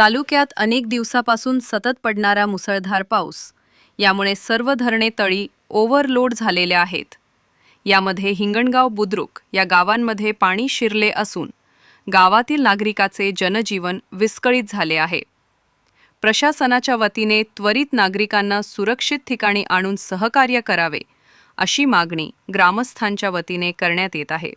तालुक्यात अनेक दिवसापासून सतत पडणारा मुसळधार पाऊस. यामुळे सर्व धरणे तळी ओव्हरलोड झालेले आहेत. यामध्ये हिंगणगाव बुद्रुक या गावांमध्ये पाणी शिरले असून गावातील नागरिकाचे जनजीवन विस्कळीत झाले आहे. प्रशासनाच्या वतीने त्वरित नागरिकांना सुरक्षित ठिकाणी आणून सहकार्य करावे अशी मागणी ग्रामस्थांच्या वतीने करण्यात येत आहे.